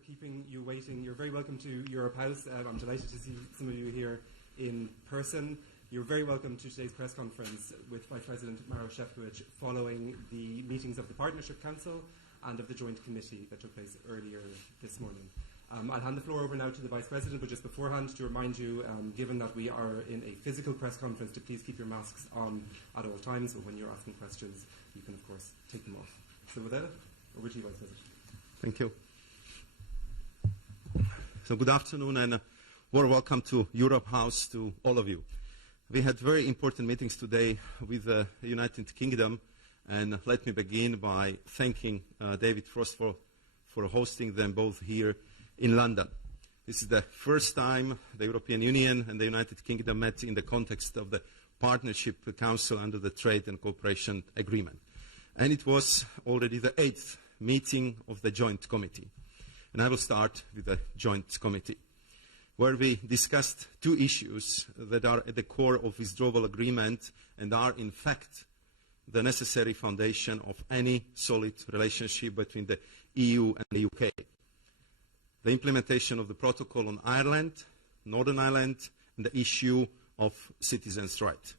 for keeping you waiting. You're very welcome to Europe House. I'm delighted to see some of you here in person. You're very welcome to today's press conference with Vice President Maros Sefcovic following the meetings of the Partnership Council and of the Joint Committee that took place earlier this morning. I'll hand the floor over now to the Vice President, but just beforehand to remind you, given that we are in a physical press conference, to please keep your masks on at all times, but when you're asking questions, you can of course take them off. So with that, over to you, Vice President. Thank you. So good afternoon and a warm welcome to Europe House to all of you. We had very important meetings today with the United Kingdom, and let me begin by thanking David Frost for hosting them both here in London. This is the first time the European Union and the United Kingdom met in the context of the Partnership Council under the Trade and Cooperation Agreement. And it was already the 8th meeting of the Joint Committee. And I will start with the Joint Committee, where we discussed two issues that are at the core of withdrawal agreement and are in fact the necessary foundation of any solid relationship between the EU and the UK. The implementation of the protocol on Ireland, Northern Ireland, and the issue of citizens' rights.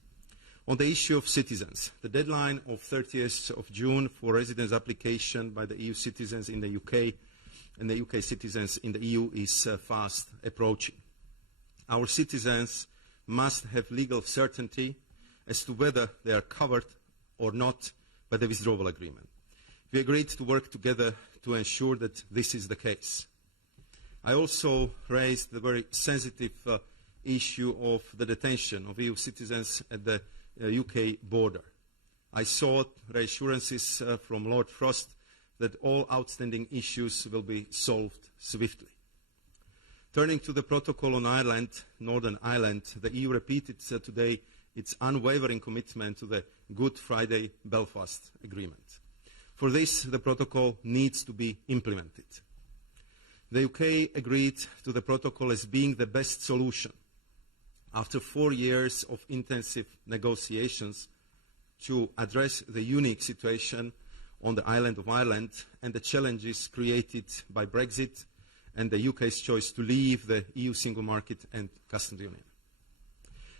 On the issue of citizens, the deadline of 30th of June for residence application by the EU citizens in the UK and the UK citizens in the EU is fast approaching. Our citizens must have legal certainty as to whether they are covered or not by the withdrawal agreement. We agreed to work together to ensure that this is the case. I also raised the very sensitive issue of the detention of EU citizens at the UK border. I sought reassurances from Lord Frost that all outstanding issues will be solved swiftly. Turning to the protocol on Ireland, Northern Ireland, the EU repeated today its unwavering commitment to the Good Friday Belfast Agreement. For this, the protocol needs to be implemented. The UK agreed to the protocol as being the best solution after 4 years of intensive negotiations to address the unique situation on the island of Ireland and the challenges created by Brexit and the UK's choice to leave the EU single market and customs union.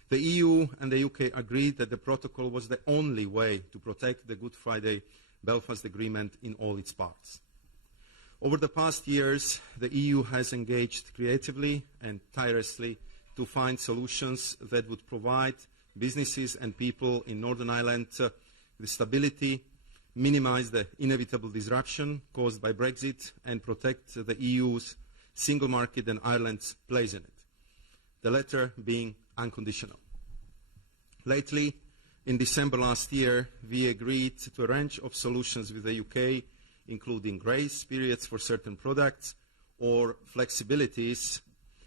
The EU and the UK agreed that the protocol was the only way to protect the Good Friday Belfast Agreement in all its parts. Over the past years, the EU has engaged creatively and tirelessly to find solutions that would provide businesses and people in Northern Ireland with stability, minimize the inevitable disruption caused by Brexit, and protect the EU's single market and Ireland's place in it, the latter being unconditional. Lately, in December last year, we agreed to a range of solutions with the UK, including grace periods for certain products or flexibilities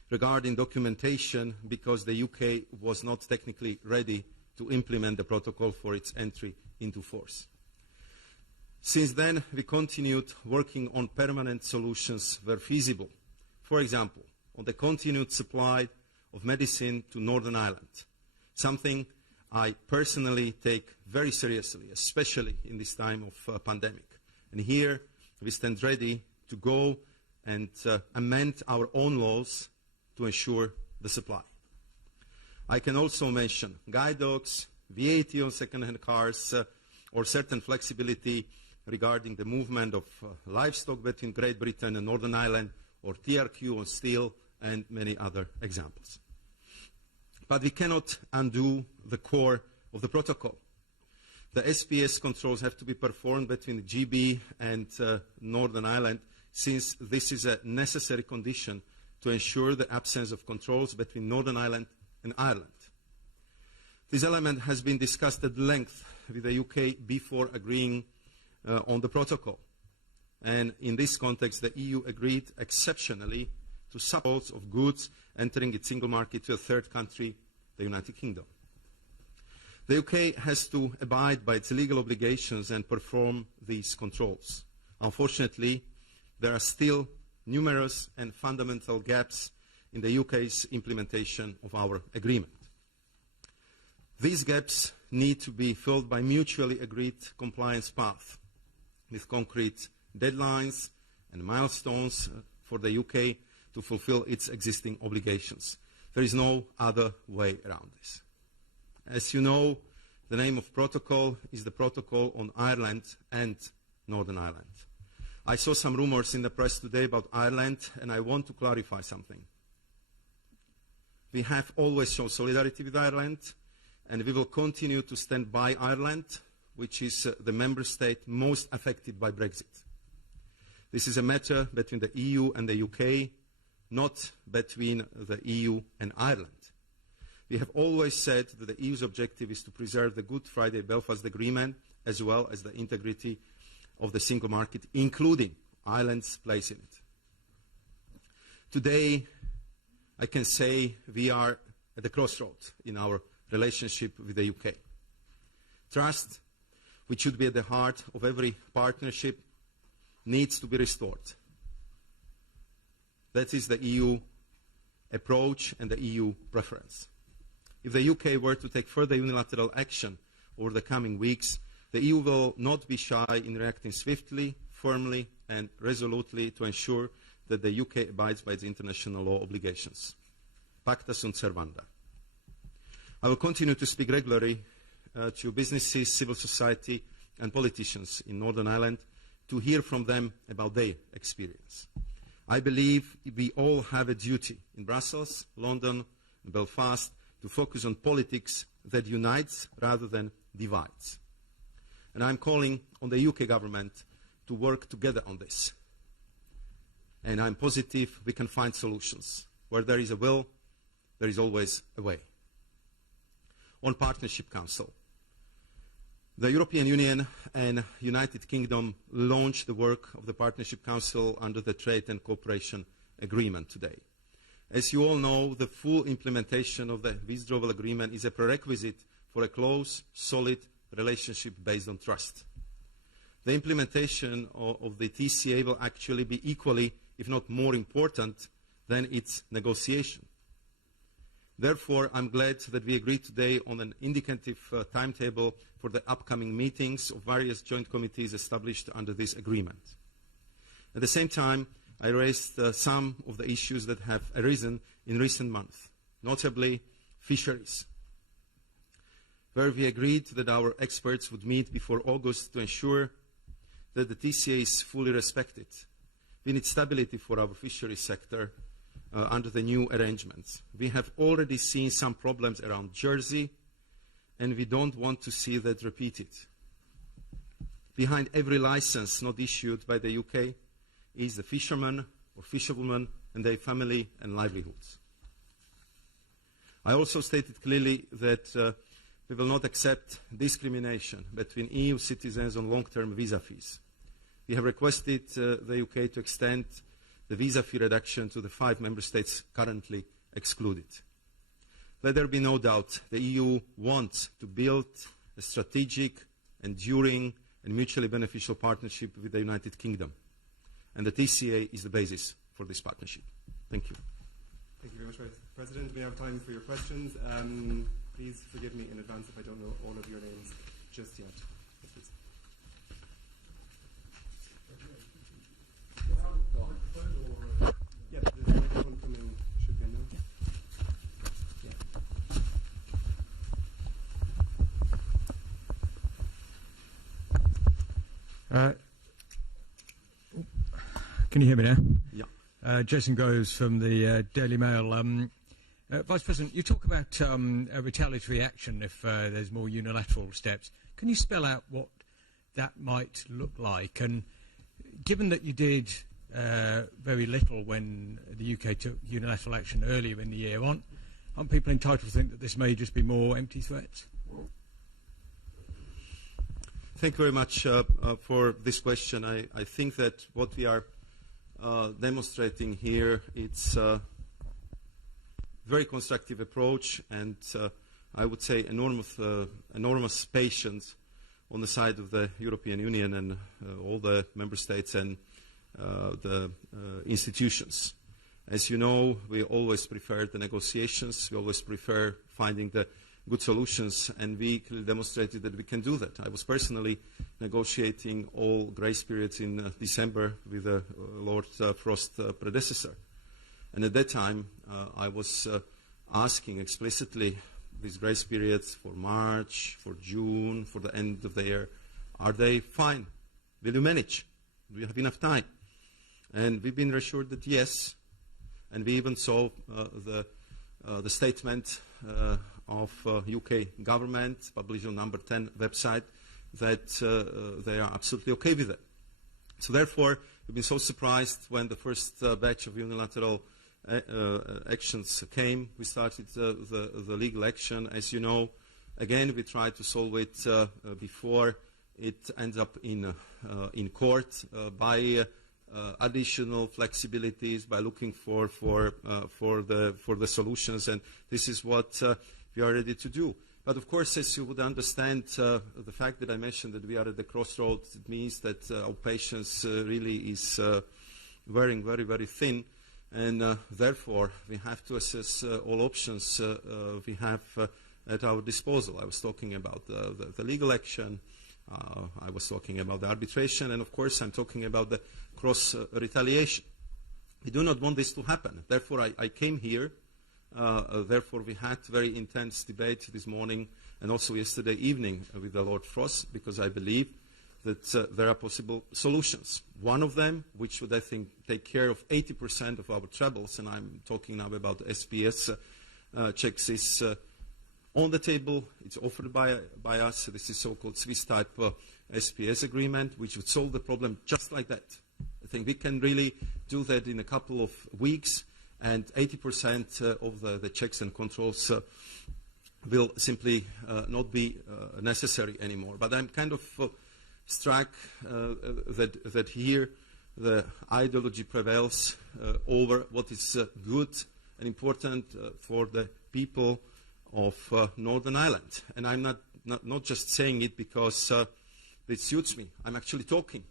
regarding documentation because the UK was not technically ready to implement the protocol for its entry into force. Since then, we continued working on permanent solutions where feasible. For example, on the continued supply of medicine to Northern Ireland, something I personally take very seriously, especially in this time of pandemic. And here we stand ready to go and amend our own laws to ensure the supply. I can also mention guide dogs, VAT on second-hand cars, or certain flexibility regarding the movement of livestock between Great Britain and Northern Ireland, or TRQ on steel, and many other examples. But we cannot undo the core of the protocol. The SPS controls have to be performed between GB and Northern Ireland, since this is a necessary condition to ensure the absence of controls between Northern Ireland and Ireland. This element has been discussed at length with the UK before agreeing on the protocol. And in this context, the EU agreed exceptionally to support of goods entering its single market to a third country, the United Kingdom. The UK has to abide by its legal obligations and perform these controls. Unfortunately, there are still numerous and fundamental gaps in the UK's implementation of our agreement. These gaps need to be filled by mutually agreed compliance path with concrete deadlines and milestones for the UK to fulfill its existing obligations. There is no other way around this. As you know, the name of protocol is the Protocol on Ireland and Northern Ireland. I saw some rumors in the press today about Ireland, and I want to clarify something. We have always shown solidarity with Ireland, and we will continue to stand by Ireland, which is the member state most affected by Brexit. This is a matter between the EU and the UK, not between the EU and Ireland. We have always said that the EU's objective is to preserve the Good Friday Belfast Agreement as well as the integrity of the single market, including Ireland's place in it. Today, I can say we are at the crossroads in our relationship with the UK. Trust, which should be at the heart of every partnership, needs to be restored. That is the EU approach and the EU preference. If the UK were to take further unilateral action over the coming weeks, the EU will not be shy in reacting swiftly, firmly and resolutely to ensure that the UK abides by its international law obligations. Pacta sunt servanda. I will continue to speak regularly to businesses, civil society and politicians in Northern Ireland to hear from them about their experience. I believe we all have a duty in Brussels, London and Belfast to focus on politics that unites rather than divides. And I'm calling on the UK government to work together on this. And I'm positive we can find solutions. Where there is a will, there is always a way. On Partnership Council. The European Union and United Kingdom launched the work of the Partnership Council under the Trade and Cooperation Agreement today. As you all know, the full implementation of the withdrawal agreement is a prerequisite for a close, solid relationship based on trust. The implementation of the TCA will actually be equally, if not more important, than its negotiation. Therefore, I'm glad that we agreed today on an indicative timetable for the upcoming meetings of various joint committees established under this agreement. At the same time, I raised some of the issues that have arisen in recent months, notably fisheries, where we agreed that our experts would meet before August to ensure that the TCA is fully respected. We need stability for our fisheries sector under the new arrangements. We have already seen some problems around Jersey, and we don't want to see that repeated. Behind every license not issued by the UK is the fisherman or fisherwoman and their family and livelihoods. I also stated clearly that we will not accept discrimination between EU citizens on long-term visa fees. We have requested the UK to extend the visa fee reduction to the 5 member states currently excluded. Let there be no doubt, the EU wants to build a strategic, enduring and mutually beneficial partnership with the United Kingdom. And the TCA is the basis for this partnership. Thank you. Thank you very much, President. We have time for your questions. Please forgive me in advance if I don't know all of your names just yet. Yes, please. Yeah, there's a microphone coming. Should be now. Yeah. Can you hear me now? Yeah. Jason Groves from the Daily Mail. Vice President, you talk about a retaliatory action if there's more unilateral steps. Can you spell out what that might look like? And given that you did very little when the UK took unilateral action earlier in the year, aren't people entitled to think that this may just be more empty threats? Thank you very much for this question. I think that what we are demonstrating here, it's a very constructive approach and I would say enormous patience on the side of the European Union and all the member states and the institutions. As you know, we always prefer the negotiations. We always prefer finding the good solutions, and we clearly demonstrated that we can do that. I was personally negotiating all grace periods in December with Lord Frost's predecessor. And at that time, I was asking explicitly these grace periods for March, for June, for the end of the year. Are they fine? Will you manage? Do you have enough time? And we've been reassured that yes. And we even saw the statement of UK government published on Number 10 website that they are absolutely okay with it. So therefore, we've been so surprised when the first batch of unilateral actions came. We started the legal action. As you know, again, we tried to solve it before it ends up in court by additional flexibilities, by looking for the solutions, and this is what we are ready to do. But of course, as you would understand, the fact that I mentioned that we are at the crossroads, it means that our patience really is wearing very, very thin, and therefore we have to assess all options we have at our disposal. I was talking about the legal action, I was talking about the arbitration, and of course I'm talking about the cross-retaliation. We do not want this to happen. Therefore I came here. Therefore we had very intense debate this morning and also yesterday evening with the Lord Frost, because I believe that there are possible solutions. One of them, which would I think take care of 80% of our troubles, and I'm talking now about SPS checks, is on the table. It's offered by us. This is so-called Swiss-type SPS agreement, which would solve the problem just like that. I think we can really do that in a couple of weeks, and 80% of the checks and controls will simply not be necessary anymore. But I'm kind of struck that here the ideology prevails over what is good and important for the people of Northern Ireland. And I'm not just saying it because it suits me. I'm actually talking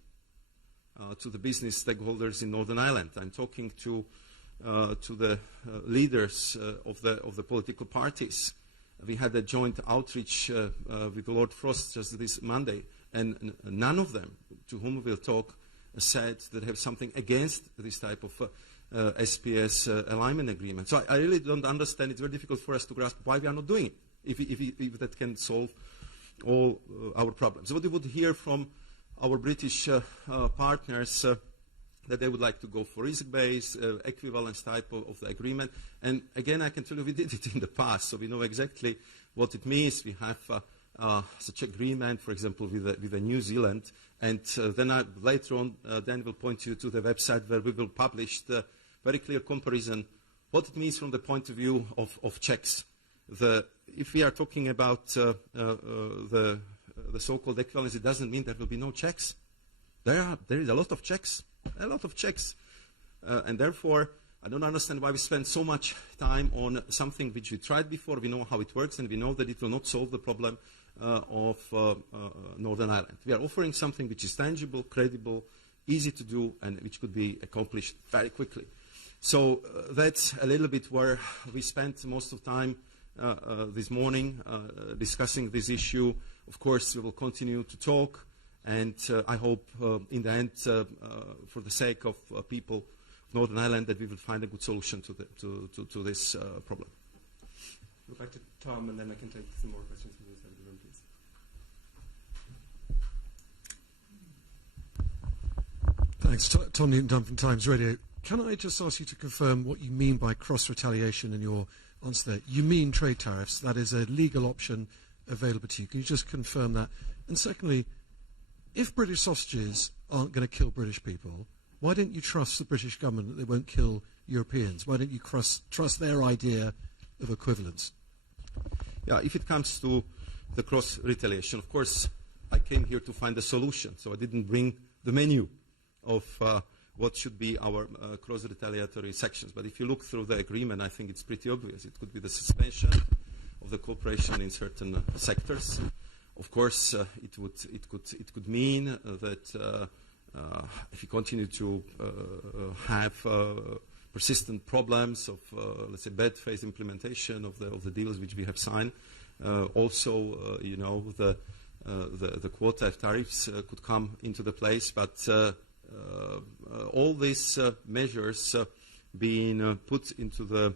to the business stakeholders in Northern Ireland. I'm talking to the leaders of the political parties. We had a joint outreach with Lord Frost just this Monday, and none of them to whom we'll talk said that they have something against this type of SPS alignment agreement. So I really don't understand. It's very difficult for us to grasp why we are not doing it, if that can solve all our problems. What we would hear from our British partners that they would like to go for risk-based, equivalence type of the agreement. And again, I can tell you we did it in the past, so we know exactly what it means. We have such agreement, for example, with New Zealand. And then later on, Dan will point you to the website where we will publish the very clear comparison, what it means from the point of view of checks. If we are talking about the so-called equivalence, it doesn't mean there will be no checks. There is a lot of checks. A lot of checks. And therefore, I don't understand why we spend so much time on something which we tried before. We know how it works, and we know that it will not solve the problem of Northern Ireland. We are offering something which is tangible, credible, easy to do, and which could be accomplished very quickly. So that's a little bit where we spent most of the time this morning discussing this issue. Of course, we will continue to talk. And I hope in the end, for the sake of people of Northern Ireland, that we will find a good solution to this problem. Go back to Tom, and then I can take some more questions from this side of the room, please. Thanks. Tom Newton-Dunn from Times Radio. Can I just ask you to confirm what you mean by cross-retaliation in your answer there? You mean trade tariffs. That is a legal option available to you. Can you just confirm that? And secondly, if British sausages aren't going to kill British people, why don't you trust the British government that they won't kill Europeans? Why don't you trust their idea of equivalence? Yeah, if it comes to the cross-retaliation, of course, I came here to find a solution, so I didn't bring the menu of what should be our cross-retaliatory sections. But if you look through the agreement, I think it's pretty obvious. It could be the suspension of the cooperation in certain sectors. Of course, it could mean that if you continue to have persistent problems of, let's say, bad faith implementation of the deals which we have signed, Also, the quota of tariffs could come into the place, but all these measures being put into the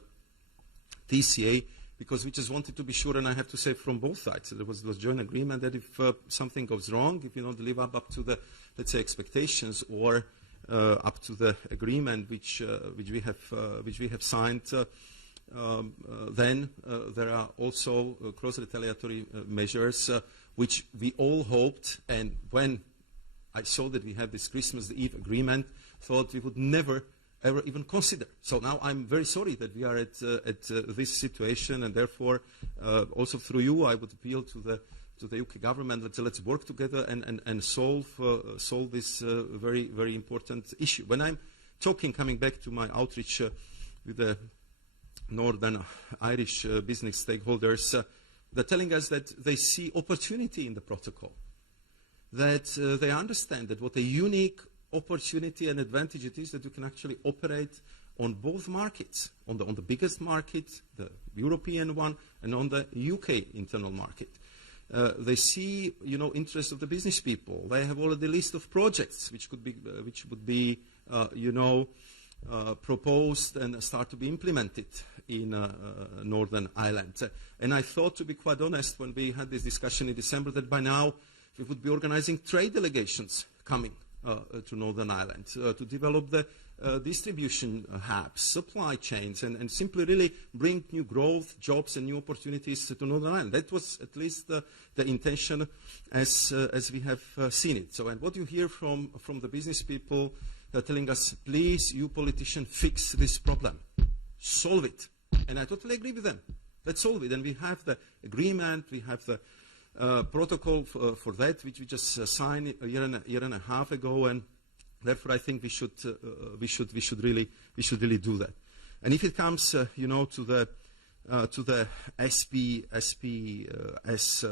TCA because we just wanted to be sure, and I have to say from both sides, there was joint agreement that if something goes wrong, if you don't live up to the, let's say, expectations or up to the agreement which we have signed, then there are also cross-retaliatory measures which we all hoped, and when I saw that we had this Christmas Eve agreement, thought we would never ever even consider. So now I'm very sorry that we are at this situation, and therefore also through you I would appeal to the UK government that let's work together and solve this very, very important issue. When I'm talking, coming back to my outreach with the Northern Irish business stakeholders, they're telling us that they see opportunity in the protocol, that they understand that what a unique opportunity and advantage it is that you can actually operate on both markets, on the biggest market, the European one, and on the UK internal market. They see, interest of the business people. They have already a list of projects which would be, proposed and start to be implemented in Northern Ireland. And I thought, to be quite honest, when we had this discussion in December, that by now we would be organizing trade delegations coming to Northern Ireland to develop the distribution hubs, supply chains, and simply really bring new growth, jobs, and new opportunities to Northern Ireland. That was at least the intention as we have seen it. So, and what you hear from the business people, they're telling us, please, you politicians, fix this problem. Solve it. And I totally agree with them. Let's solve it. And we have the agreement, we have the protocol for that, which we just signed a year and a half ago, and therefore I think we should really do that. And if it comes, to the SPS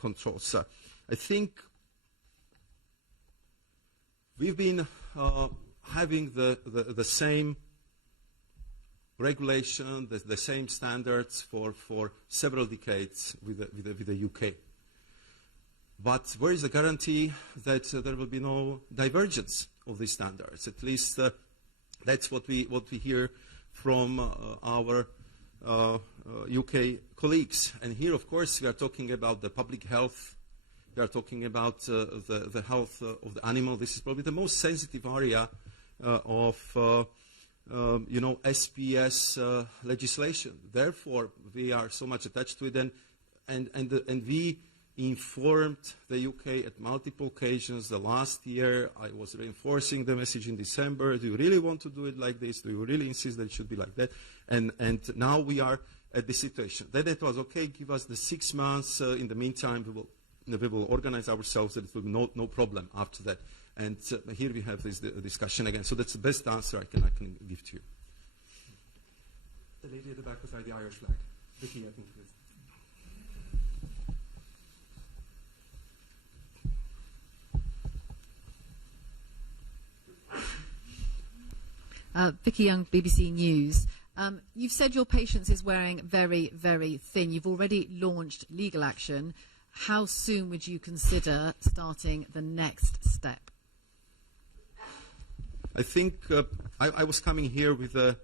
controls, I think we've been having the same regulation, the same standards for several decades with the UK. But where is the guarantee that there will be no divergence of these standards? At least that's what we hear from our UK colleagues. And here, of course, we are talking about the public health. We are talking about the health of the animal. This is probably the most sensitive area of SPS legislation. Therefore, we are so much attached to it, and we informed the UK at multiple occasions. The last year, I was reinforcing the message in December. Do you really want to do it like this? Do you really insist that it should be like that? And now we are at this situation. Then it was, okay, give us the 6 months. In the meantime, we will organize ourselves, and it will be no problem after that. And here we have this discussion again. So that's the best answer I can give to you. The lady at the back beside the Irish flag. Vicky, I think it is. Vicky Young, BBC News. You've said your patience is wearing very, very thin. You've already launched legal action. How soon would you consider starting the next step? I think I was coming here with a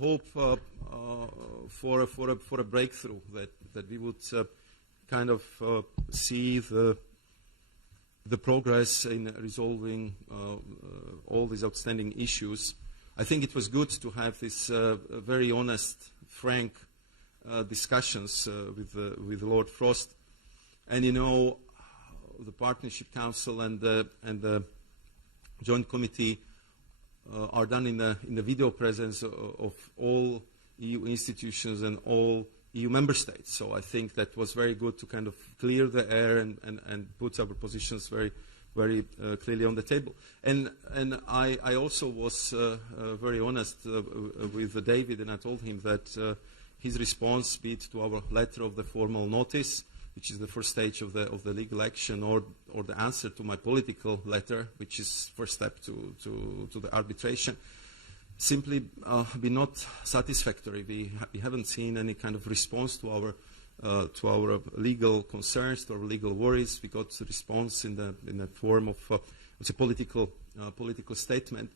hope for a breakthrough, that we would kind of see the progress in resolving all these outstanding issues. I think it was good to have this very honest, frank discussions with Lord Frost, and the Partnership Council and the Joint Committee are done in the video presence of all EU institutions and all EU member states. So I think that was very good to kind of clear the air and put our positions very clearly on the table. And I also was very honest with David, and I told him that his response, be it to our letter of the formal notice, which is the first stage of the legal action, or the answer to my political letter, which is first step to the arbitration, simply be not satisfactory. We haven't seen any kind of response to our our legal concerns, to our legal worries. We got a response in the form of it's a political statement,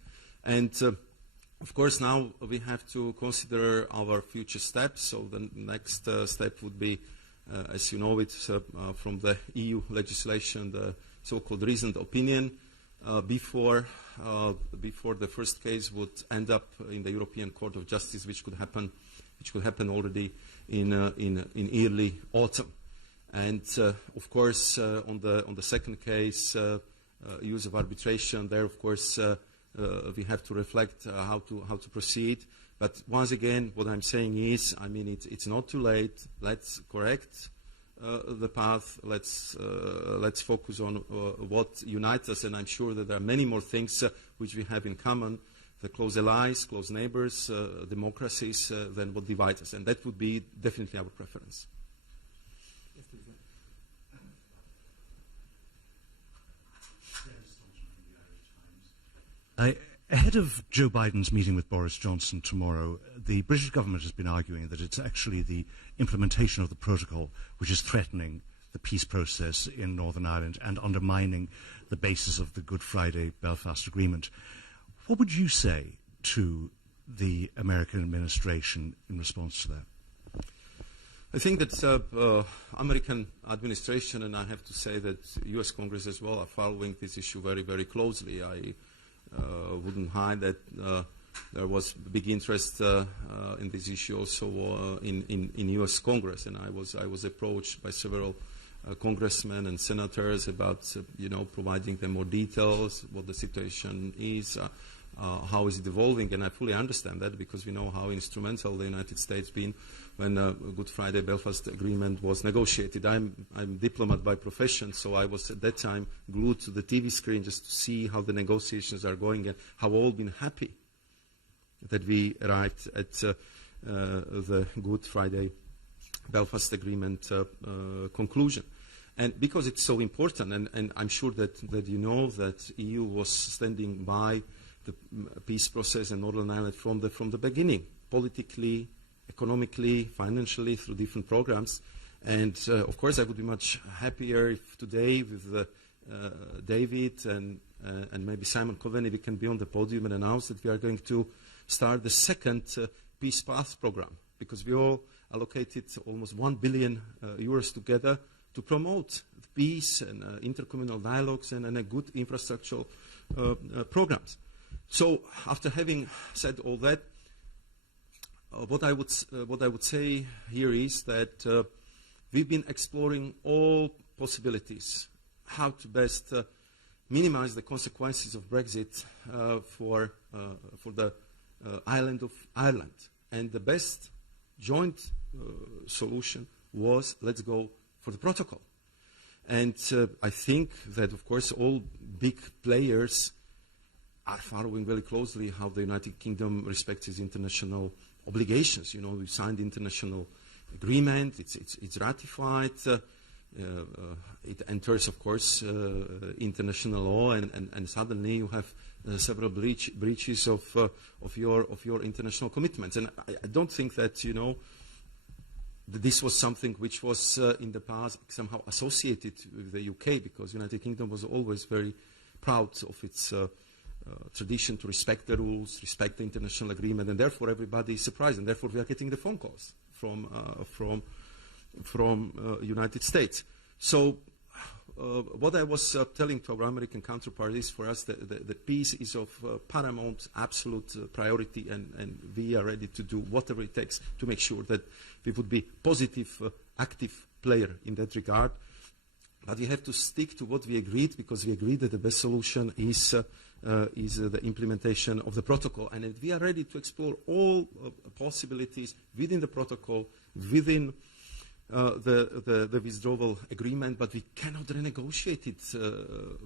and of course now we have to consider our future steps. So the next step would be, as you know, it's from the EU legislation, the so-called reasoned opinion, before the first case would end up in the European Court of Justice, which could happen already in early autumn. And of course, on the second case, use of arbitration, there of course we have to reflect how to proceed. But once again, what I'm saying is, I mean, it's not too late. Let's correct the path. Let's focus on what unites us, and I'm sure that there are many more things which we have in common: the close allies, close neighbors, democracies, than what divides us, and that would be definitely our preference. Yes, please. Ahead of Joe Biden's meeting with Boris Johnson tomorrow, the British government has been arguing that it's actually the implementation of the protocol which is threatening the peace process in Northern Ireland and undermining the basis of the Good Friday Belfast Agreement. What would you say to the American administration in response to that? I think that American administration, and I have to say that U.S. Congress as well, are following this issue very, very closely. I wouldn't hide that there was big interest in this issue also in U.S. Congress, and I was approached by several congressmen and senators about providing them more details, what the situation is, how is it evolving, and I fully understand that because we know how instrumental the United States been when the Good Friday Belfast Agreement was negotiated. I'm a diplomat by profession, so I was at that time glued to the TV screen just to see how the negotiations are going and how all been happy that we arrived at the Good Friday Belfast Agreement conclusion. And because it's so important, and I'm sure that you know that EU was standing by the peace process in Northern Ireland from the beginning, politically, economically, financially, through different programs. And of course, I would be much happier if today with David and maybe Simon Coveney we can be on the podium and announce that we are going to start the second Peace Path program, because we all allocated almost 1 billion euros together to promote peace and intercommunal dialogues and a good infrastructural programs. So after having said all that, what I would say here is that we've been exploring all possibilities, how to best minimize the consequences of Brexit for the island of Ireland. And the best joint solution was, let's go for the protocol. And I think that, of course, all big players are following very closely how the United Kingdom respects its international obligations. You know, we signed international agreement, it's ratified, it enters, of course, international law, and suddenly you have several breaches of your international commitments. And I don't think that, that this was something which was in the past somehow associated with the UK, because the United Kingdom was always very proud of its tradition to respect the rules, respect the international agreement, and therefore everybody is surprised, and therefore we are getting the phone calls from United States. So what I was telling to our American counterparts is, for us, the peace is of paramount, absolute priority, and we are ready to do whatever it takes to make sure that we would be positive, active player in that regard. But we have to stick to what we agreed, because we agreed that the best solution is the implementation of the protocol, and we are ready to explore all possibilities within the protocol, within the withdrawal agreement, but we cannot renegotiate it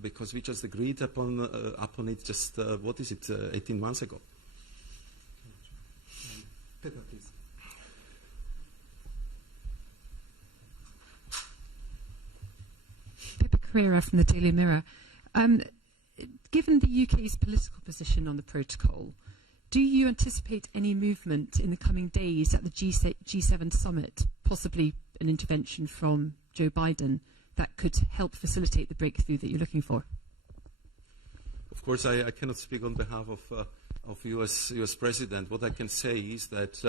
because we just agreed upon it just 18 months ago. Pippa, please. Pippa Carrera from the Daily Mirror. Given the UK's political position on the protocol, do you anticipate any movement in the coming days at the G7 summit, possibly an intervention from Joe Biden that could help facilitate the breakthrough that you're looking for? Of course, I cannot speak on behalf of U.S. President. What I can say is that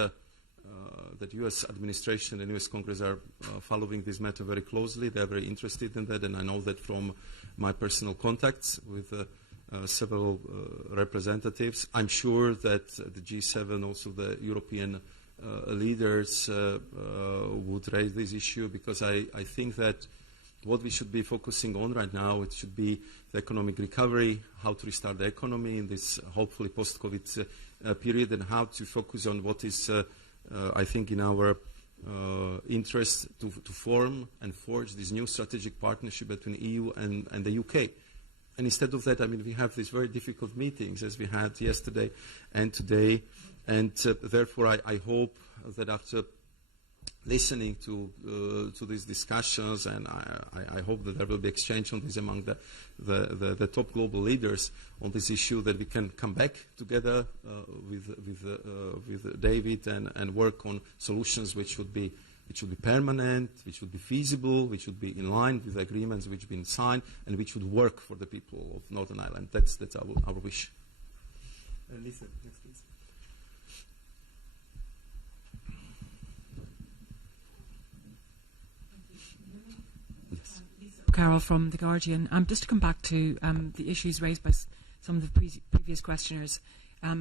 that U.S. administration and U.S. Congress are following this matter very closely. They are very interested in that, and I know that from my personal contacts with several representatives. I'm sure that the G7, also the European leaders would raise this issue, because I think that what we should be focusing on right now, it should be the economic recovery, how to restart the economy in this hopefully post-COVID period, and how to focus on what is, I think, in our interest to form and forge this new strategic partnership between EU and the UK. And instead of that, I mean, we have these very difficult meetings as we had yesterday and today, and therefore I hope that after listening to these discussions, and I hope that there will be exchange on this among the top global leaders on this issue, that we can come back together with David and work on solutions which would be permanent, which would be feasible, which would be in line with the agreements which have been signed, and which would work for the people of Northern Ireland. That's our wish. Lisa, next please. Carol from The Guardian. Just to come back to the issues raised by some of the previous questioners,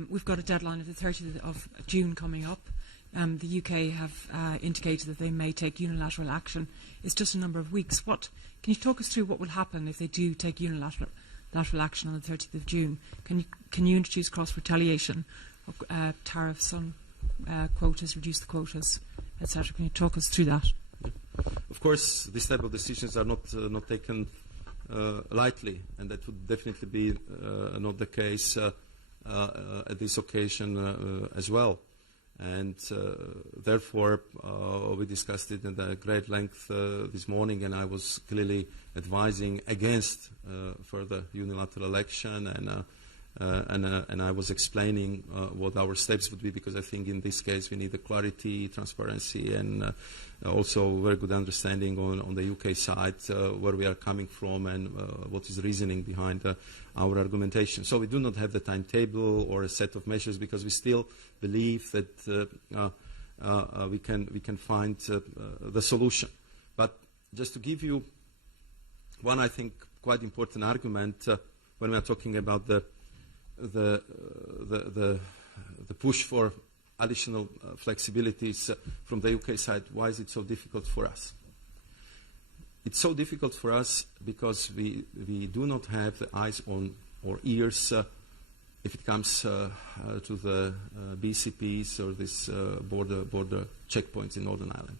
we've got a deadline of the 30th of June coming up. The UK have indicated that they may take unilateral action. It's just a number of weeks. Can you talk us through what will happen if they do take unilateral action on the 30th of June? Can you introduce cross-retaliation, tariffs on quotas, reduce the quotas, etc.? Can you talk us through that? Of course, this type of decisions are not taken lightly, and that would definitely be not the case at this occasion as well. And therefore, we discussed it in great length this morning, and I was clearly advising against further unilateral action, and I was explaining what our steps would be, because I think in this case we need the clarity, transparency, and also very good understanding on the UK side where we are coming from and what is the reasoning behind our argumentation. So we do not have the timetable or a set of measures, because we still believe that we can find the solution. But just to give you one, I think, quite important argument when we are talking about the push for additional flexibilities from the UK side, why is it so difficult for us? It's so difficult for us because we do not have the eyes on or ears if it comes to the BCPs or this border checkpoints in Northern Ireland.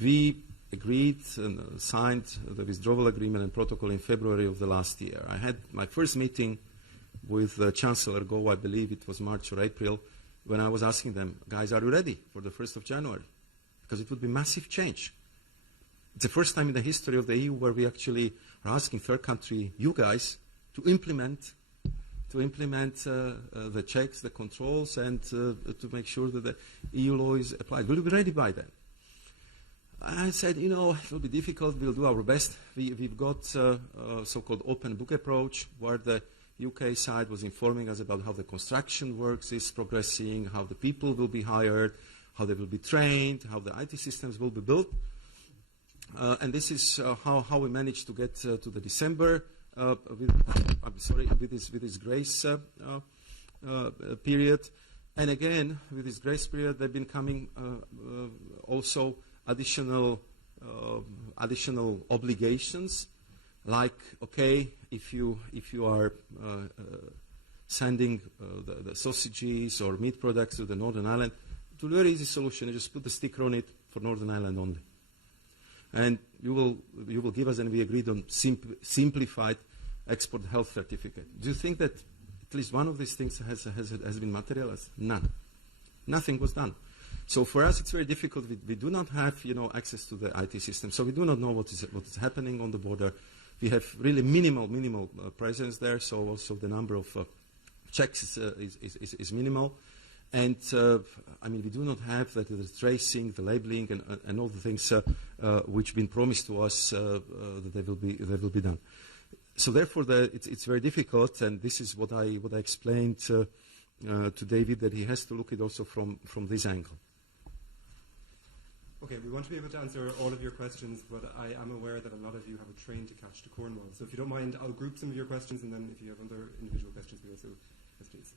We agreed and signed the withdrawal agreement and protocol in February of the last year. I had my first meeting with Chancellor Gove, I believe it was March or April, when I was asking them, guys, are you ready for the 1st of January? Because it would be massive change. It's the first time in the history of the EU where we actually are asking third country, you guys, to implement the checks, the controls, and to make sure that the EU law is applied. Will you be ready by then? I said, it will be difficult. We'll do our best. We've got a so-called open book approach, where the UK side was informing us about how the construction works is progressing, how the people will be hired, how they will be trained, how the IT systems will be built. And this is how we managed to get to the December with this grace period. And again, with this grace period, they've been coming also additional obligations, like, okay, if you are sending the sausages or meat products to the Northern Ireland, it's a very easy solution. You just put the sticker on it for Northern Ireland only. And you will give us, and we agreed on simplified export health certificate. Do you think that at least one of these things has been materialized? None. Nothing was done. So for us, it's very difficult. We do not have access to the IT system, so we do not know what is happening on the border. We have really minimal presence there, so also the number of checks is minimal. And I mean, we do not have the tracing, the labeling, and all the things which have been promised to us that they will be done. So therefore, it's very difficult, and this is what I explained to David, that he has to look at it also from this angle. Okay, we want to be able to answer all of your questions, but I am aware that a lot of you have a train to catch to Cornwall. So if you don't mind, I'll group some of your questions, and then if you have other individual questions, we also, yes, please.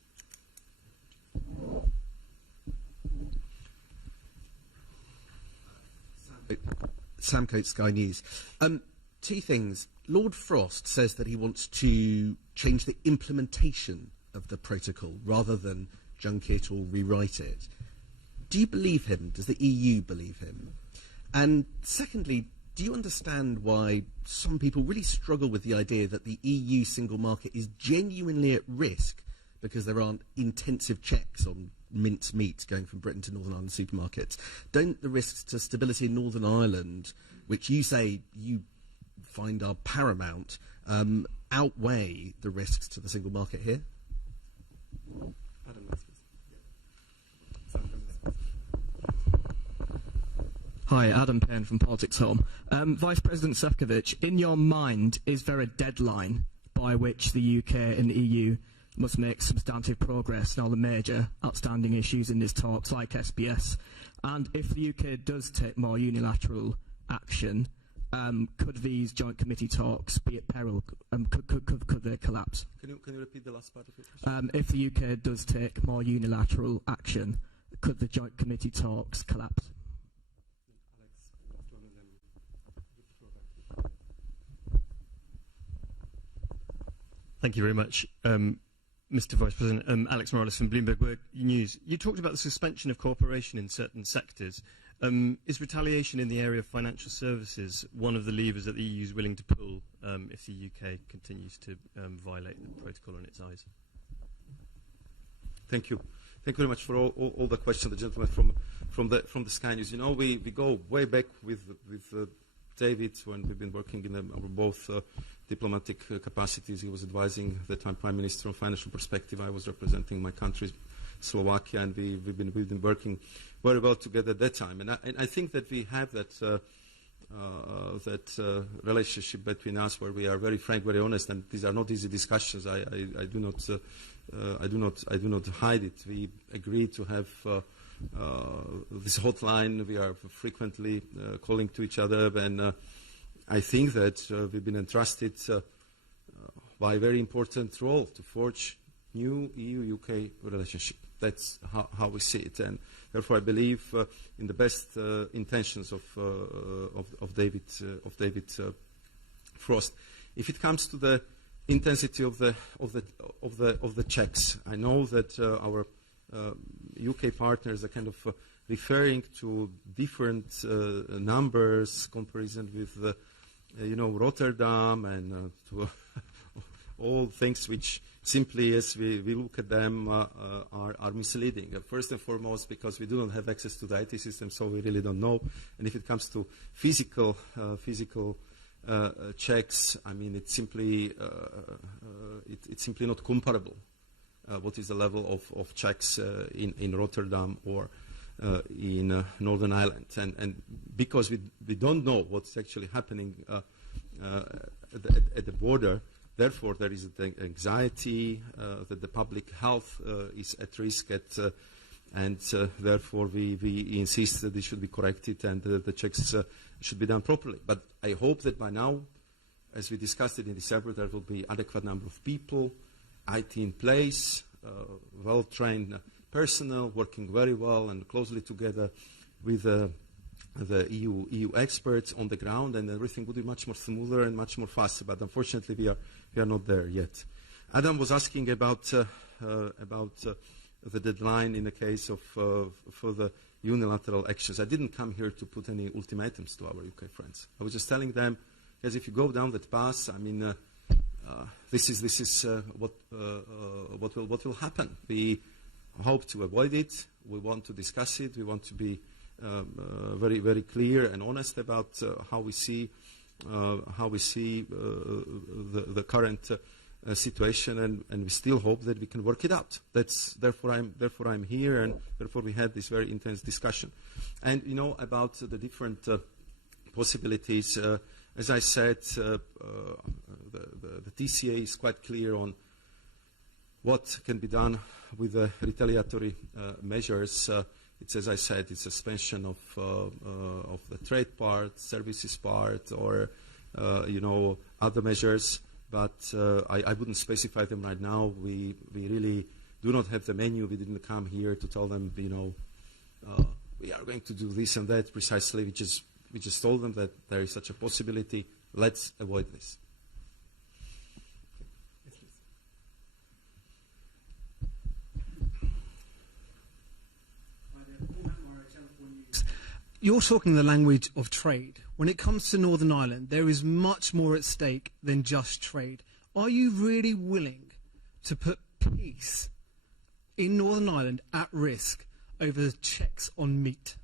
Sam Coates, Sky News. Two things. Lord Frost says that he wants to change the implementation of the protocol rather than junk it or rewrite it. Do you believe him? Does the EU believe him? And secondly, do you understand why some people really struggle with the idea that the EU single market is genuinely at risk because there aren't intensive checks on minced meat going from Britain to Northern Ireland supermarkets? Don't the risks to stability in Northern Ireland, which you say you find are paramount, outweigh the risks to the single market here? Adam, Hi, Adam Payne from Politics Home. Vice President Sefcovic, in your mind, is there a deadline by which the UK and the EU must make substantive progress on all the major outstanding issues in these talks, like SBS? And if the UK does take more unilateral action, could these joint committee talks be at peril? Could they collapse? Can you repeat the last part of your question? If the UK does take more unilateral action, could the joint committee talks collapse? Thank you very much, Mr. Vice President. Alex Morales from Bloomberg News. You talked about the suspension of cooperation in certain sectors. Is retaliation in the area of financial services one of the levers that the EU is willing to pull if the UK continues to violate the protocol on its eyes? Thank you. Thank you very much for all the questions, the gentleman from the Sky News. You know, we go way back with David when we've been working in our both diplomatic capacities. He was advising the time Prime Minister from financial perspective. I was representing my country, Slovakia, and we've been working very well together at that time. And I think that we have that relationship between us, where we are very frank, very honest, and these are not easy discussions. I do not hide it. We agreed to have this hotline. We are frequently calling to each other, and I think that we've been entrusted by a very important role to forge new EU-UK relationship. That's how we see it, and therefore I believe in the best intentions of David Frost. If it comes to the intensity of the checks, I know that our UK partners are kind of referring to different numbers, comparison with Rotterdam, and to all things which simply, as we look at them, are misleading. First and foremost, because we do not have access to the IT system, so we really don't know. And if it comes to physical checks, I mean, it's simply not comparable. What is the level of checks in Rotterdam or in Northern Ireland? And because we don't know what's actually happening at the border, therefore there is the anxiety that the public health is at risk, and therefore we insist that it should be corrected and the checks should be done properly. But I hope that by now, as we discussed it in December, there will be adequate number of people, IT in place, well-trained personnel working very well and closely together with the EU experts on the ground, and everything would be much more smoother and much more faster. But unfortunately, we are not there yet. Adam was asking about the deadline in the case of further unilateral actions. I didn't come here to put any ultimatums to our UK friends. I was just telling them, guys, if you go down that path, I mean, this is what will happen. We hope to avoid it. We want to discuss it. We want to be very, very clear and honest about how we see the current situation, and we still hope that we can work it out. Therefore I'm here, and therefore we had this very intense discussion. And about the different possibilities. As I said, the TCA is quite clear on what can be done with the retaliatory measures. It's, as I said, it's suspension of the trade part, services part, or other measures. But I wouldn't specify them right now. We really do not have the menu. We didn't come here to tell them, we are going to do this and that precisely. We just told them that there is such a possibility. Let's avoid this. Yes, please. You're talking the language of trade. When it comes to Northern Ireland, there is much more at stake than just trade. Are you really willing to put peace in Northern Ireland at risk over the checks on meat?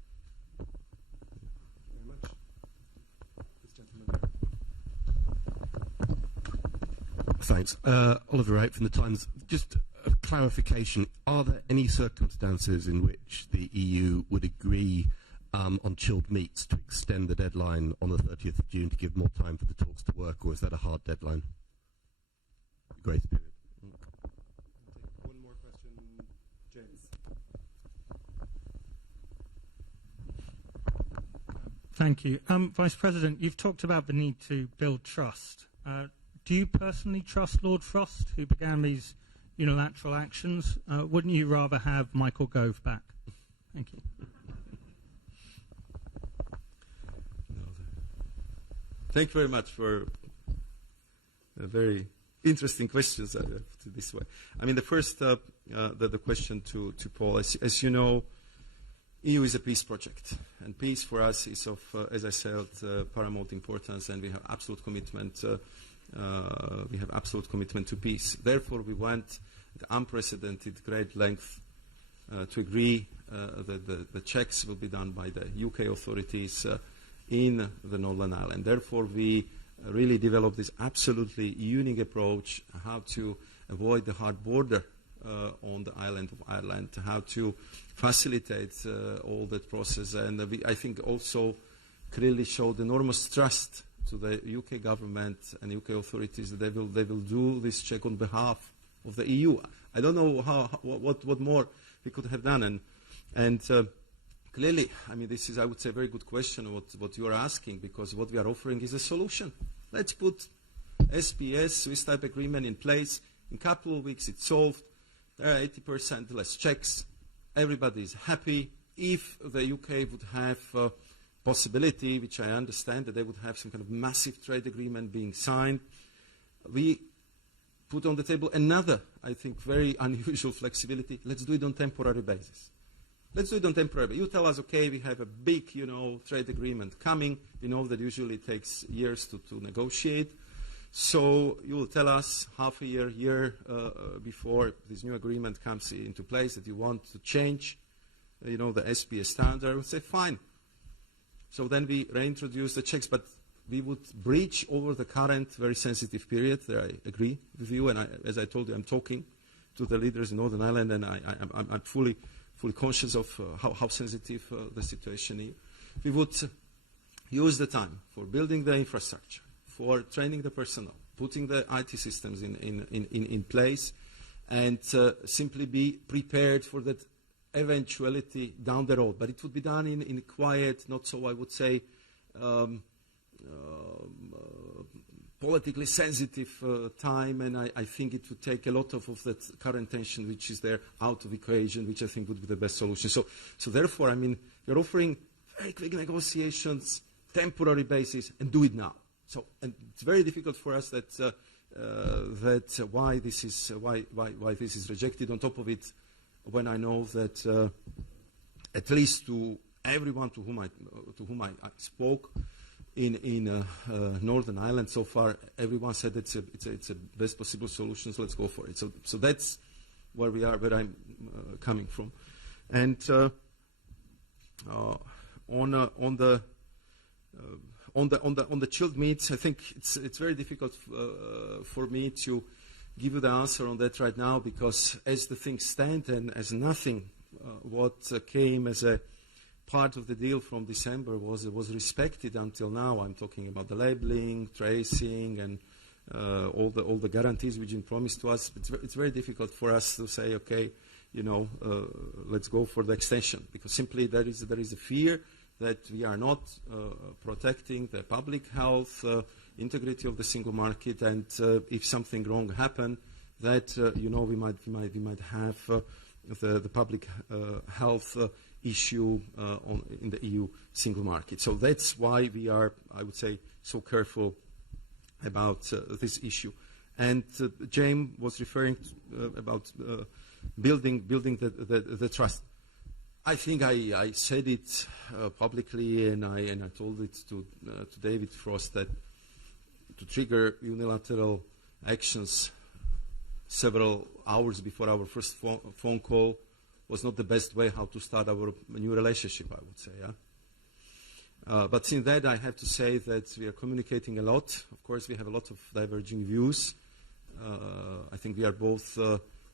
Thanks. Oliver Wright from The Times. Just a clarification. Are there any circumstances in which the EU would agree on chilled meats to extend the deadline on the 30th of June to give more time for the talks to work, or is that a hard deadline? Grace period. One more question, James. Thank you. Vice President, you've talked about the need to build trust. Do you personally trust Lord Frost, who began these unilateral actions? Wouldn't you rather have Michael Gove back? Thank you. Thank you very much for very interesting questions. I put it this way. I mean, the first, the question to Paul, as you know, EU is a peace project, and peace for us is of, as I said, paramount importance, and we have absolute commitment. We have absolute commitment to peace. Therefore, we went at unprecedented great length to agree that the checks will be done by the UK authorities in the Northern Ireland. Therefore, we really developed this absolutely unique approach how to avoid the hard border on the island of Ireland, how to facilitate all that process, and I think also clearly showed enormous trust to the UK government and UK authorities that they will do this check on behalf of the EU. I don't know what more we could have done, and clearly, I mean, this is, I would say, a very good question what you are asking, because what we are offering is a solution. Let's put SPS, Swiss type agreement in place. In a couple of weeks, it's solved. There are 80% less checks. Everybody is happy. If the UK would have possibility, which I understand, that they would have some kind of massive trade agreement being signed, we put on the table another, I think, very unusual flexibility. Let's do it on temporary basis. Let's do it on temporary basis. You tell us, okay, we have a big, trade agreement coming. We know that usually it takes years to negotiate. So you will tell us half a year before this new agreement comes into place that you want to change, the SPS standard. We'll say, fine. So then we reintroduce the checks, but we would breach over the current very sensitive period. There I agree with you, and as I told you, I'm talking to the leaders in Northern Ireland, and I'm fully conscious of how sensitive the situation is. We would use the time for building the infrastructure, for training the personnel, putting the IT systems in place, and simply be prepared for that eventuality down the road. But it would be done in quiet, not so, I would say, politically sensitive time, and I think it would take a lot of that current tension which is there out of equation, which I think would be the best solution. So therefore, I mean, you're offering very quick negotiations, temporary basis, and do it now. So, and it's very difficult for us that why this is rejected. On top of it, when I know that at least to everyone to whom I spoke in Northern Ireland so far, everyone said it's a best possible solution. So let's go for it. So that's where we are, where I'm coming from, and on the chilled meats, I think it's very difficult for me to give you the answer on that right now, because as the things stand and as nothing what came as a part of the deal from December was respected until now. I'm talking about the labeling, tracing, and all the guarantees which been promised to us. It's very difficult for us to say, okay, let's go for the extension, because simply there is a fear that we are not protecting the public health, integrity of the single market, and if something wrong happen, that we might have the public health issue in the EU single market. So that's why we are, I would say, so careful about this issue. And James was referring to, about building the trust. I think I said it publicly, and I told it to David Frost, that to trigger unilateral actions several hours before our first phone call was not the best way how to start our new relationship, I would say. Yeah? But since that, I have to say that we are communicating a lot. Of course, we have a lot of diverging views. I think we are both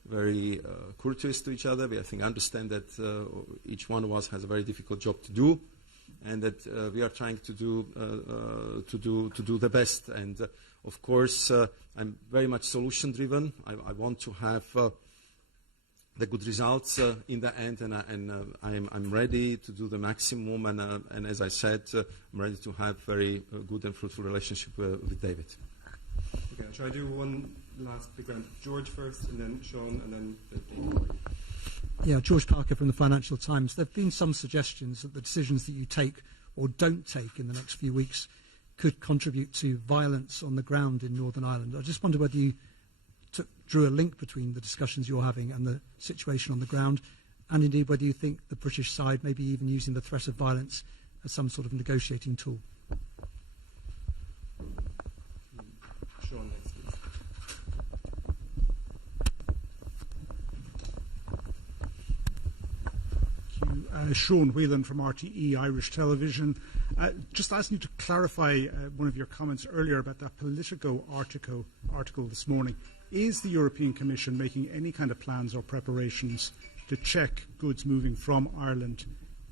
very courteous to each other. We, I think, understand that each one of us has a very difficult job to do, and that we are trying to do the best. And of course, I'm very much solution-driven. I want to have the good results in the end, and I'm ready to do the maximum. And as I said, I'm ready to have very good and fruitful relationship with David. Okay, shall I do one last big round? George first, and then Sean, and then David. Yeah, George Parker from the Financial Times. There have been some suggestions that the decisions that you take or don't take in the next few weeks could contribute to violence on the ground in Northern Ireland. I just wonder whether you drew a link between the discussions you're having and the situation on the ground, and indeed whether you think the British side may be even using the threat of violence as some sort of negotiating tool. Sean next, please. Thank you. Sean Whelan from RTE Irish Television. Just asking you to clarify one of your comments earlier about that Politico article this morning. Is the European Commission making any kind of plans or preparations to check goods moving from Ireland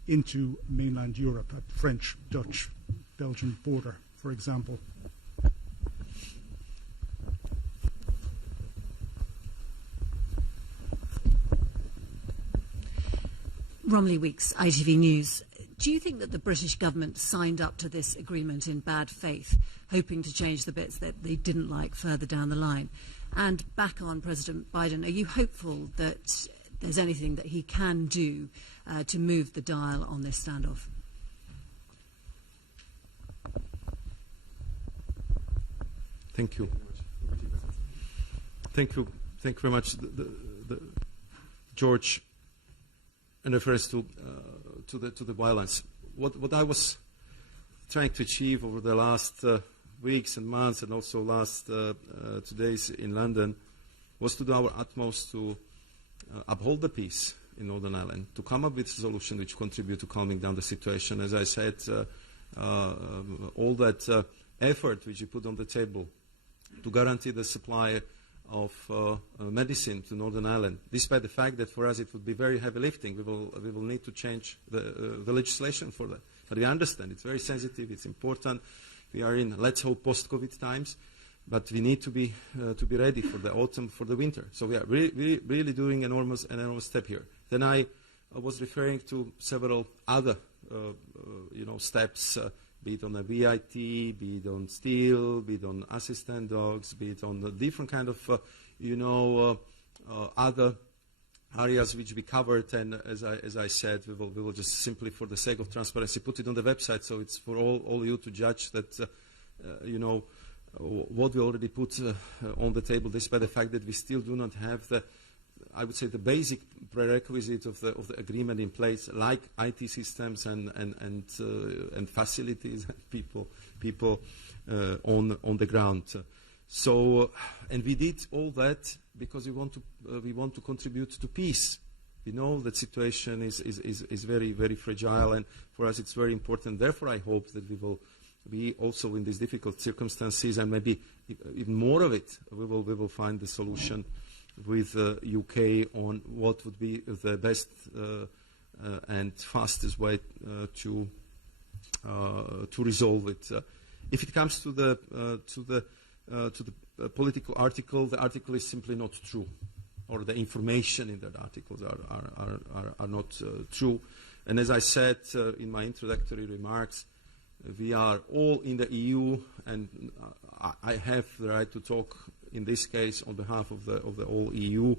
into mainland Europe, at French, Dutch, Belgian border, for example? Romilly Weeks, ITV News. Do you think that the British government signed up to this agreement in bad faith, hoping to change the bits that they didn't like further down the line? And back on President Biden, are you hopeful that there's anything that he can do to move the dial on this standoff? Thank you. Thank you. Thank you very much, George. In reference to the violence, what I was trying to achieve over the last weeks and months, and also last 2 days in London, was to do our utmost to uphold the peace in Northern Ireland, to come up with a solution which contribute to calming down the situation. As I said, all that effort which you put on the table to guarantee the supply of medicine to Northern Ireland, despite the fact that for us it would be very heavy lifting. We will need to change the legislation for that. But we understand it's very sensitive, it's important. We are in, let's hope, post-COVID times, but we need to be ready for the autumn, for the winter. So we are really doing an enormous step here. Then I was referring to several other steps, be it on a VIT, be it on steel, be it on assistant dogs, be it on the different kind of other areas which we covered. And as I said, we will just simply, for the sake of transparency, put it on the website, so it's for all you to judge that what we already put on the table, despite the fact that we still do not have the, I would say, the basic prerequisite of the agreement in place, like IT systems and facilities and people on the ground. So, and we did all that because we want to contribute to peace. We know that situation is very, very fragile, and for us it's very important. Therefore, I hope that we will we also, in these difficult circumstances, and maybe even more of it, we will find the solution with the UK on what would be the best and fastest way to resolve it. If it comes to the political article, the article is simply not true, or the information in that articles are not true. And as I said in my introductory remarks, we are all in the EU, and I have the right to talk in this case on behalf of the whole EU,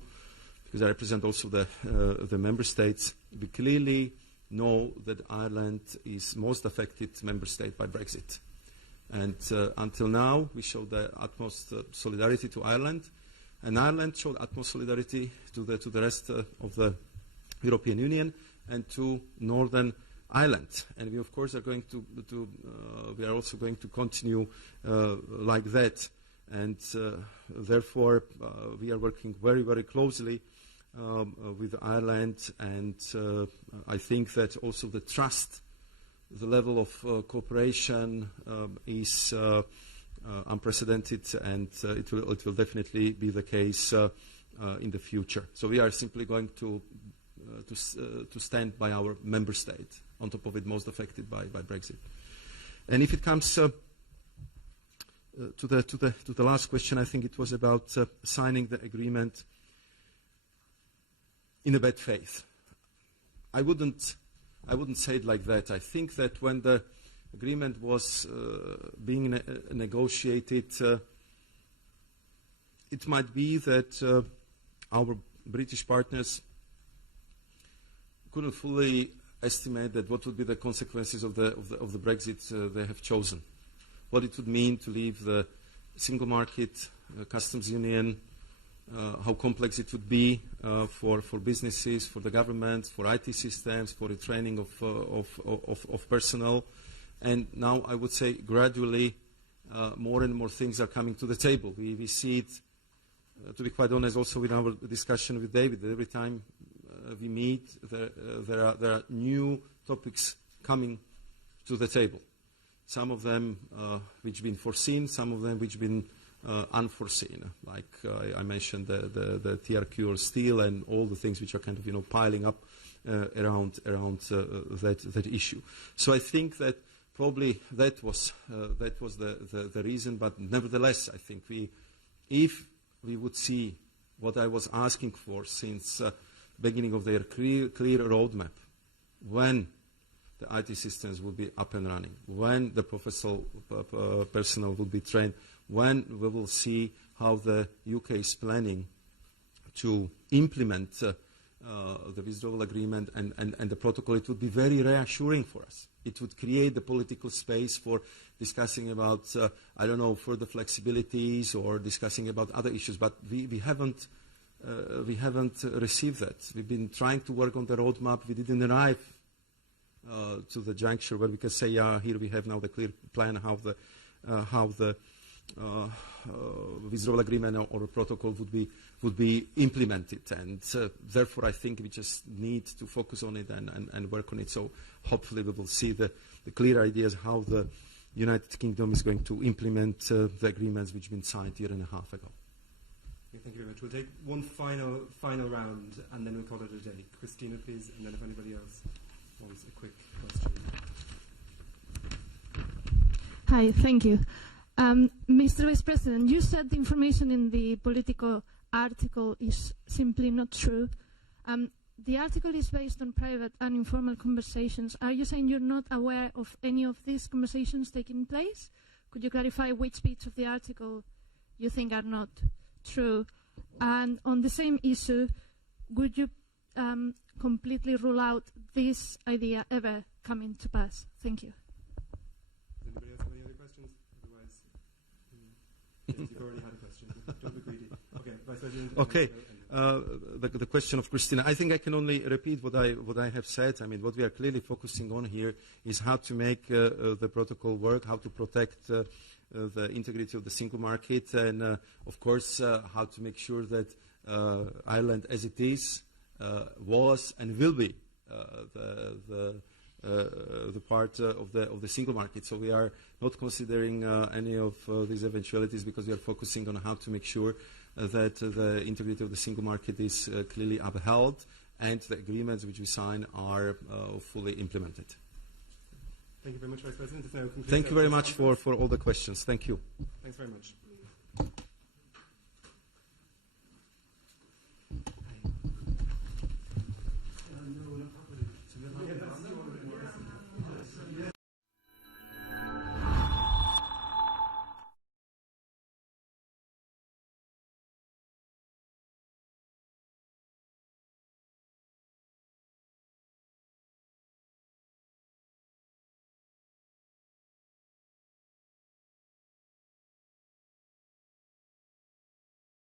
because I represent also the member states. We clearly know that Ireland is most affected member state by Brexit. And until now, we showed the utmost solidarity to Ireland, and Ireland showed utmost solidarity to the rest of the European Union and to Northern Ireland. And we, of course, are going we are also going to continue like that. And therefore, we are working very, very closely with Ireland. And I think that also the trust, the level of cooperation is unprecedented, and it will definitely be the case in the future. So we are simply going to stand by our member state, on top of it most affected by Brexit. And if it comes to the last question, I think it was about signing the agreement in a bad faith. I wouldn't say it like that. I think that when the agreement was being negotiated, it might be that our British partners couldn't fully estimate that what would be the consequences of the Brexit they have chosen. What it would mean to leave the single market, customs union, how complex it would be for businesses, for the government, for IT systems, for the training of personnel. And now I would say gradually more and more things are coming to the table. We see it, to be quite honest, also in our discussion with David. Every time we meet, there are new topics coming to the table. Some of them which have been foreseen, some of them which have been unforeseen. Like I mentioned the TRQ or steel and all the things which are kind of piling up around that issue. So I think that probably that was the reason. But nevertheless, I think if we would see what I was asking for since beginning of their clear roadmap, when the IT systems will be up and running, when the professional personnel will be trained, when we will see how the UK is planning to implement the withdrawal agreement and the protocol, it would be very reassuring for us. It would create the political space for discussing about, I don't know, further flexibilities or discussing about other issues. But we haven't received that. We've been trying to work on the roadmap. We didn't arrive to the juncture where we can say, yeah, here we have now the clear plan how the withdrawal agreement or protocol would be implemented. And therefore, I think we just need to focus on it and work on it. So hopefully we will see the clear ideas how the United Kingdom is going to implement the agreements which have been signed a year and a half ago. Okay, thank you very much. We'll take one final round, and then we'll call it a day. Christina, please, and then if anybody else wants a quick question. Hi, thank you. Mr. Vice President, you said the information in the Politico article is simply not true. The article is based on private and informal conversations. Are you saying you're not aware of any of these conversations taking place? Could you clarify which bits of the article you think are not true? And on the same issue, would you completely rule out this idea ever coming to pass? Thank you. Does anybody else have any other questions? Otherwise, yes, you've already had a question. Don't be greedy. Okay, Vice President. Okay. The question of Christina, I think I can only repeat what I have said. I mean, what we are clearly focusing on here is how to make the protocol work, how to protect the integrity of the single market, and of course how to make sure that Ireland, as it is, was and will be the the part of the single market. So we are not considering any of these eventualities because we are focusing on how to make sure that the integrity of the single market is clearly upheld and the agreements which we sign are fully implemented. Thank you very much, Vice President. Thank you very much for all the questions. Thank you. Thanks very much.